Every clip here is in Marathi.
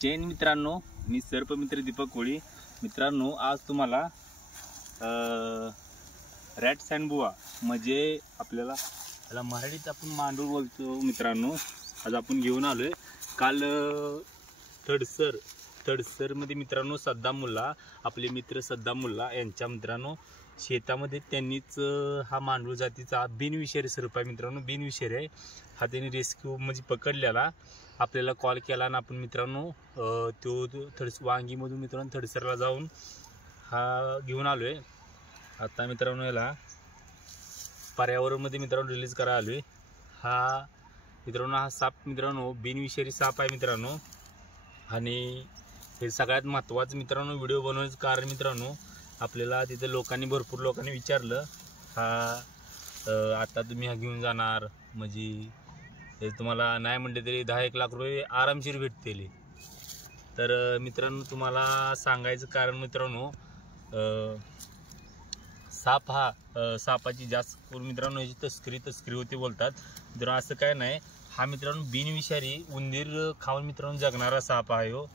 जैन मित्रांनो, मी सर्पमित्र दीपक कोळी. मित्रांनो, आज तुम्हाला रॅट सँडबुआ म्हणजे आपल्याला त्याला मराठीत आपण मांडूळ बोलतो. मित्रांनो, आज आपण घेऊन आलोय. काल थडसरमध्ये मित्रांनो सद्दाम मुल्ला, आपले मित्र सद्दाम मुल्ला यांच्या मित्रांनो शेतामध्ये त्यांनीच हा मांडूळ जातीचा बिनविषारी सर्प आहे. मित्रांनो, बिनविषारी आहे हा. त्यांनी रेस्क्यू म्हणजे पकडल्याला आपल्याला कॉल केला आणि आपण मित्रांनो तो वांगीमधून मित्रांनो थडसरला जाऊन हा घेऊन आलोय. आता मित्रांनो याला पर्यावरणमध्ये मित्रांनो रिलीज करायला आलोय. हा मित्रांनो हा साप मित्रांनो बिनविषारी साप आहे मित्रांनो. आणि हे सगळ्यात महत्त्वाचं मित्रांनो व्हिडिओ बनवण्याचं कारण मित्रांनो, आपल्याला तिथं भरपूर लोकांनी विचारलं हा आता तुम्ही हा घेऊन जाणार म्हणजे हे तुम्हाला नाही म्हणले तरी 10-1 लाख रुपये आरामशीर भेटतील. तर मित्रांनो तुम्हाला सांगायचं कारण मित्रांनो, साप हा सापाची जास्त करून मित्रांनो याची तस्करी होते बोलतात. जर असं काय नाही, हा मित्रांनो बिनविषारी उंदीर खाऊन मित्रांनो जगणारा साप आहे हो.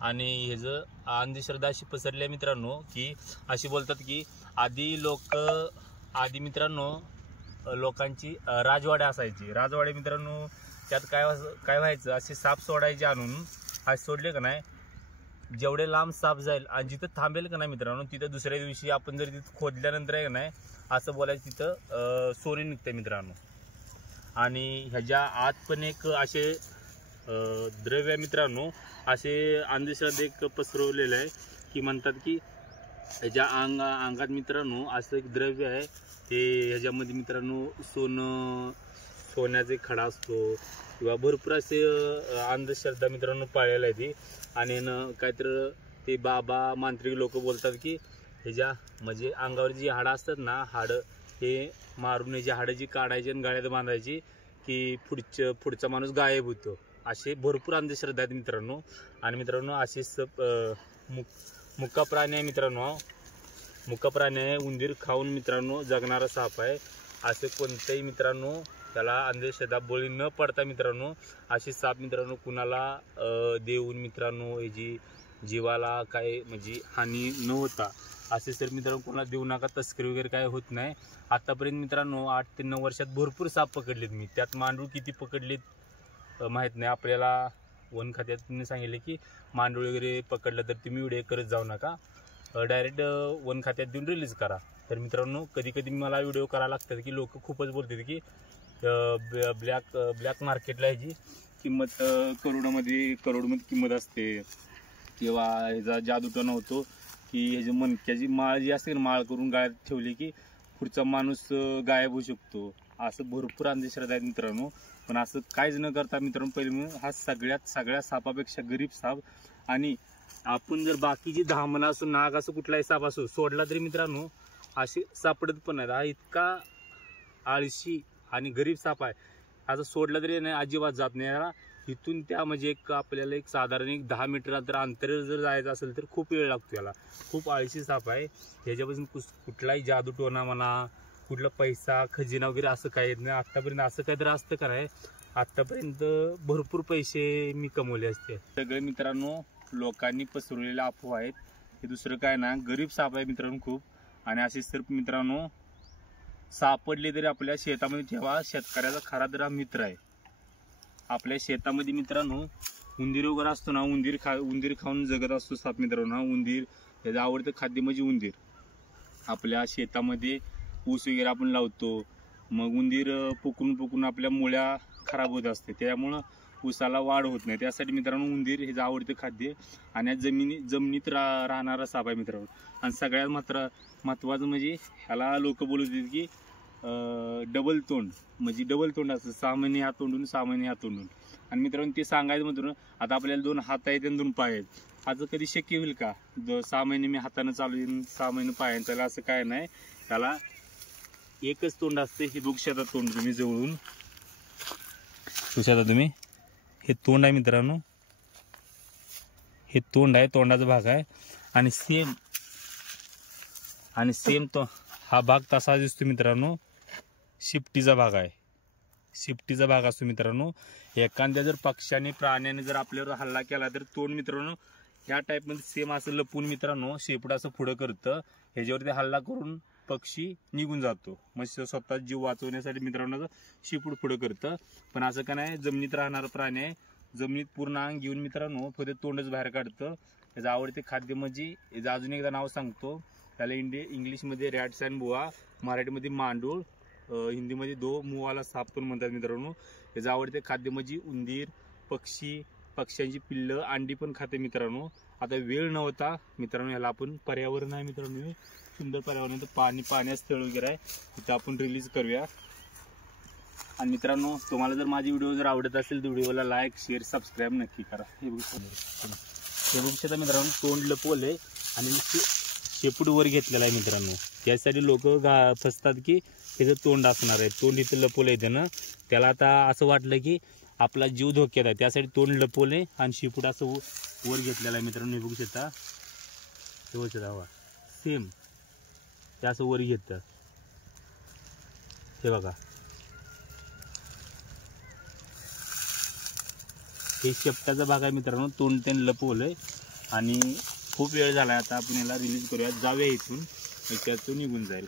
आणि ह्याचं अंधश्रद्धा अशी पसरली आहे मित्रांनो की अशी बोलतात की आधी मित्रांनो लोकांची राजवाडे असायची. राजवाडे मित्रांनो त्यात काय व्हायचं, असे साप सोडायचे आणून. आज सोडले का नाही, जेवढे लांब साप जाईल आणि जिथं थांबेल का नाही मित्रांनो, तिथं दुसऱ्या दिवशी आपण जर तिथं खोदल्यानंतर आहे का नाही असं बोलायचं तिथं सोरी निघते मित्रांनो. आणि ह्याच्या आत पण एक असे द्रव्य मित्रांनो, असे अंधश्रद्धे पसरवलेलं आहे की म्हणतात की ह्याच्या अंगात मित्रांनो असं एक द्रव्य आहे, ते ह्याच्यामध्ये मित्रांनो सोन्याचे खडा असतो किंवा भरपूर असे अंधश्रद्धा मित्रांनो पाळलेला आहे ती. आणि काहीतरी ते बाबा मांत्रिक लोक बोलतात की ह्याच्या म्हणजे अंगावर जी हाडं असतात ना, हाडं हे मारून ह्याची हाडं जी काढायची आणि गाळ्यात बांधायची की पुढचा माणूस गायब होतो. असे भरपूर अंधश्रद्धा आहेत मित्रांनो. आणि मित्रांनो असे मुका प्राणी आहे मित्रांनो. मुका प्राणी आहे, उंदीर खाऊन मित्रांनो जगणारा साप आहे. असे कोणत्याही मित्रांनो त्याला अंधश्रद्धा बळी न पडता मित्रांनो असे साप मित्रांनो कुणाला देऊन मित्रांनो याची जीवाला काय म्हणजे हानी न होता असे सर मित्रांनो कोणाला देऊ नका. तस्करी वगैरे काय होत नाही. आतापर्यंत मित्रांनो 8 ते 9 वर्षात भरपूर साप पकडलेत मी. त्यात मांडूळ किती पकडलेत माहीत नाही. आपल्याला वन खात्यातून सांगितले की मांडूळ वगैरे पकडलं तर तुम्ही व्हिडिओ करत जाऊ नका, डायरेक्ट वन खात्यात देऊन रिलीज करा. तर मित्रांनो कधी मला व्हिडिओ करायला लागतात की लोक खूपच बोलतात की ब्लॅक मार्केटला ह्याची किंमत करोडमध्ये किंमत असते किंवा ह्याचा जादूटोणा होतो की ह्याची मणक्याची माळ जी असते ना, माळ करून गाळ्यात ठेवली की पुढचा माणूस गायब होऊ शकतो. असं भरपूर अंधश्रद्धा आहेत मित्रांनो. पण असं काहीच न करता मित्रांनो पहिले म्हणून हा सगळ्या सापापेक्षा गरीब साप. आणि आपण जर बाकीची 10 म्हणा असो, नाग असो, कुठलाही साप असो सोडला तरी मित्रांनो असे सापडत पण नाहीत. हा इतका आळशी आणि गरीब साप आहे. असं सोडलं तरी नाही अजिबात जात नाही. याला इथून त्या म्हणजे आपल्याला साधारण 10 मीटर अंतर जर जायचं असेल तर खूप वेळ लागतो. याला खूप आळशी साप आहे. ह्याच्यापासून कुठलाही जादूटोणा म्हणा, कुठला पैसा खजिना वगैरे असं काही येत नाही. आत्तापर्यंत असं काहीतरी असतं का नाही, आत्तापर्यंत भरपूर पैसे मी कमवले असते. सगळे मित्रांनो लोकांनी पसरवलेल्या अफवा आहेत. हे दुसरं काय ना, गरीब साप आहे मित्रांनो खूप. आणि असे सर्प मित्रांनो सापडले तरी आपल्या शेतामध्ये ठेवा. शेतकऱ्याचा खरा तर हा मित्र आहे. आपल्या शेतामध्ये मित्रांनो उंदीर वगैरे असतो ना, उंदीर खाऊन जगत असतो साप मित्रांनो. हा उंदीर त्याचं आवडतं खाद्य म्हणजे उंदीर. आपल्या शेतामध्ये ऊस वगैरे आपण लावतो, मग उंदीर पुकून आपल्या मुळ्या खराब होत असते, त्यामुळं ऊसाला वाढ होत नाही. त्यासाठी मित्रांनो उंदीर हे आवडतं खाद्य. आणि जमिनीत राहणारा साप आहे मित्रांनो. आणि सगळ्यात महत्त्वाचं म्हणजे ह्याला लोक बोलत होते की डबल तोंड असतं, 6 महिने हात तोंडून 6 महिने हात तोंडून. आणि मित्रांनो ते सांगायचं मित्रांनो, आता आपल्याला 2 हात आहेत आणि 2 पाय आहेत. असं कधी शक्य होईल का? 6 महिने मी हातानं चालू 6 महिने पायानं चालू, असं काय नाही. त्याला एकच तोंड असते. हे बघू शकता तोंड तुम्ही जवळून, बघू शकता तुम्ही. हे तोंड आहे मित्रांनो, हे तोंड आहे, तोंडाचा भाग आहे. आणि सेम तो हा भाग तसा दिसतो मित्रांनो, शिपटीचा भाग आहे. शेपटीचा भाग असतो मित्रांनो. एखाद्या जर पक्ष्याने प्राण्याने जर आपल्यावर हल्ला केला तर तोंड मित्रांनो ह्या टाईपमध्ये सेम असं लपून मित्रांनो शेपूट असं पुढं करतं. ह्याच्यावरती हल्ला करून पक्षी निघून जातो. मग स्वतः जीव वाचवण्यासाठी मित्रांनो शेपूट पुढं करतं. पण असं का नाही, जमिनीत राहणारा प्राणी आहे, जमिनीत पूर्ण अंग घेऊन मित्रांनो फक्त तोंडच बाहेर काढतं. त्याचं आवडते खाद्य म्हणजे याचं अजून एकदा नाव सांगतो. त्याला इंग्लिशमध्ये रॅट्स अँड बुवा, मराठीमध्ये मांडूळ, हिंदीमध्ये दो मुवाला साप पण म्हणतात मित्रांनो. याचं आवडते खाद्य म्हणजे उंदीर, पक्षी, पक्ष्यांची पिल्लं, अंडी पण खाते मित्रांनो. आता वेळ नव्हता मित्रांनो, ह्याला आपण पर्यावरण आहे मित्रांनो, सुंदर पर्यावरण, पाण्याचं स्थळ वगैरे आहे, तिथं आपण रिलीज करूया. आणि मित्रांनो तुम्हाला जर माझी व्हिडिओ जर आवडत असेल तर व्हिडिओला लाईक, शेअर, सबस्क्राईब नक्की करा. हे बघू शकता मित्रांनो तोंड लपवलंय आणि शेपूट वर घेतलेला आहे मित्रांनो. त्यासाठी लोक फसतात की त्याचं तोंड असणार आहे, तोंड इथं लपवलंय त्यानं. त्याला आता असं वाटलं की आपला जीव धोक्यात आहे, त्यासाठी तोंड लपवलंय आणि शेपूट असं वर घेतलेला आहे मित्रांनो. हे बघू शकता, हे बघू शकता हवा सेम ते असं वर घेतं. हे बघा, हे शेपटाचा भाग आहे मित्रांनो. तोंड त्याने लपवलंय आणि खूप वेळ झाला. आता आपण याला रिलीज करूया, जाऊया इथून, त्यातून निघून जाईल.